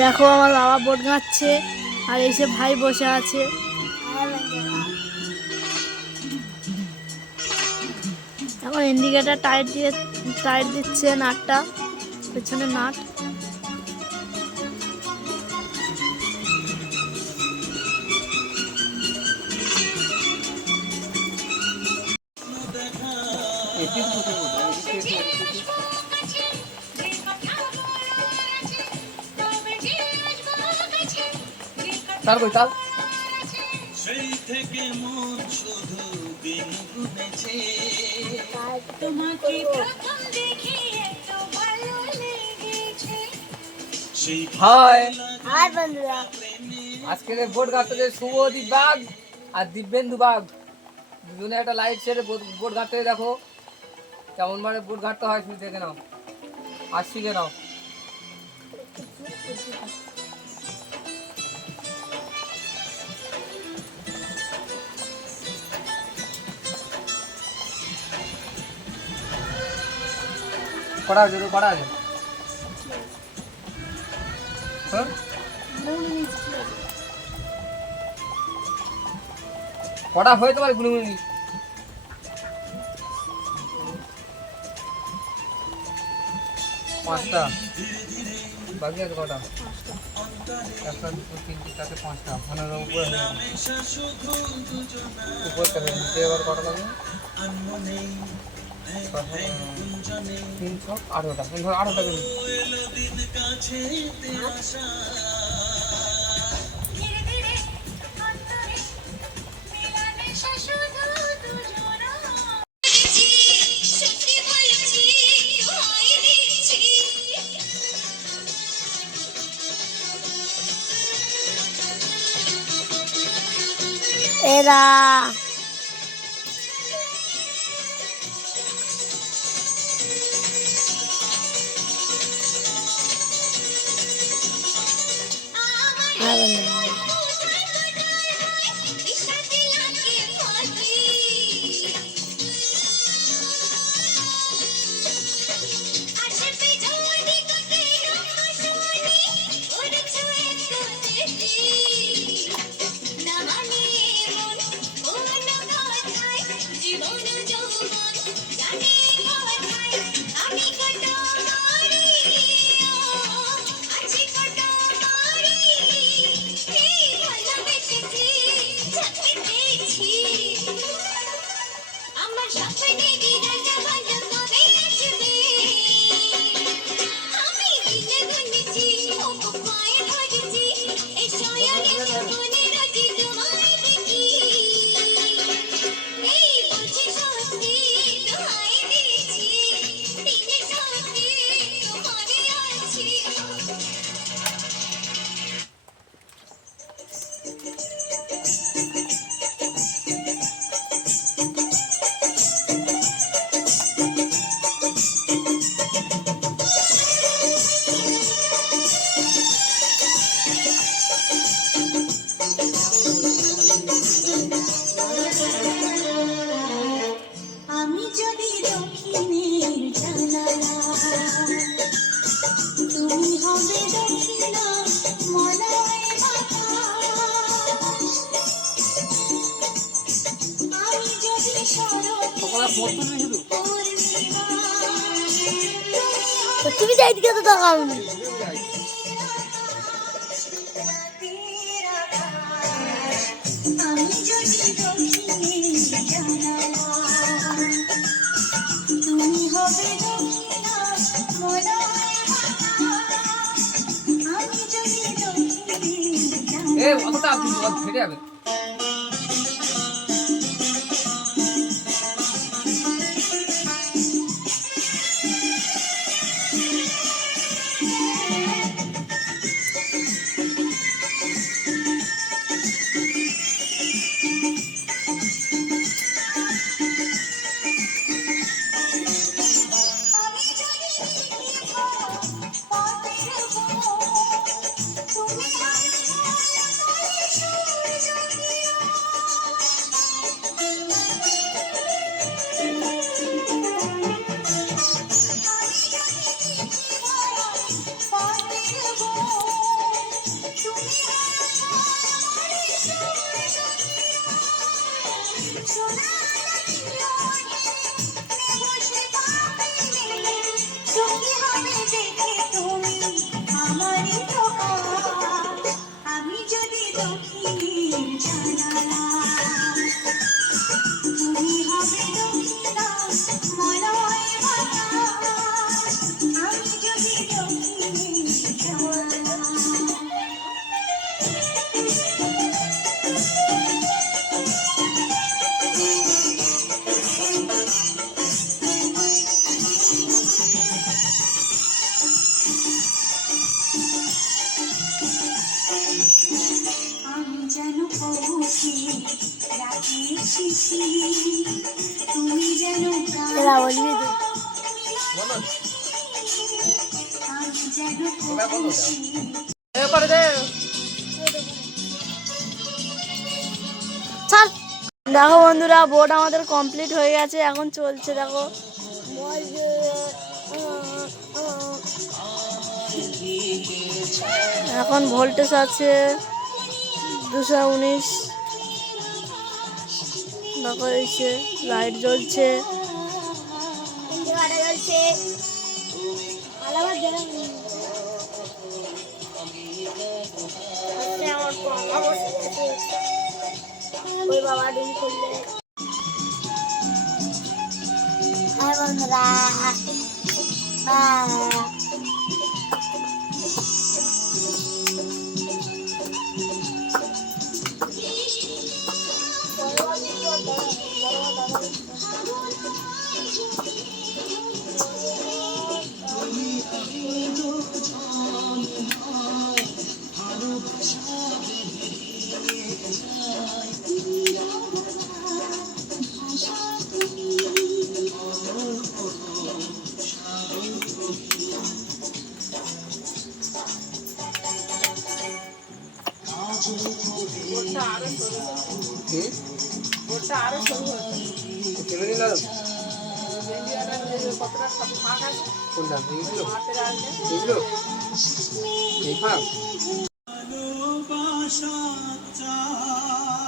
দেখো আমার বাবা বোট ঘাঁটছে আর এসে ভাই বসে আছে। এখন ইন্ডিকেটার টাইট দিচ্ছে নাটটা, পেছনে নাট। তার কই তাল সেই থেকে মন শুধু দিন গুনেছে তোমাকে প্রথম দেখে এত ভালো লেগেছে সেই হাই হাই বন্ধুরা, আজকে বোট ঘাটতে যে শুভদীপ বাগ আর দিব্যেন্দু বাগ দুজনে একটা লাইট ছেড়ে বোট ঘাটতে দেখো কেমন মানে বোট ঘাটতে হয় শুধু দেখে নাও আর শিখে নাও। কটা আছে কটা আছে হ্যাঁ কটা হয়ে তোমার গুনগুনি পাঁচটা বাকি আছে কটা একটা দুটো তিনটে চারটে পাঁচটা মানে উপরে হয়ে যাবে উপরে থেকে নিচে এবার কটা লাগবে 300 8টা ধর 8টা করে এরা তুমি যাই দিকে তো দেখাও না। এ অতটা ফেটে যাবে তুমি যেন এরা বলবি তো। বলো আজ যেন এবার বলো করে দে। ছাড়। দেখো বন্ধুরা, বোর্ড আমাদের কমপ্লিট হয়ে গেছে, এখন চলছে দেখো। এখন ভোল্টেজ আছে 219। দেখো এসে লাইট জ্বলছে। ওই বাবা ডুম করলে। হ্যাঁ বন্ধুরা, কেমন নিলাম কোনটা এইগুলো এই ফাঁক ভালোবাসা চাই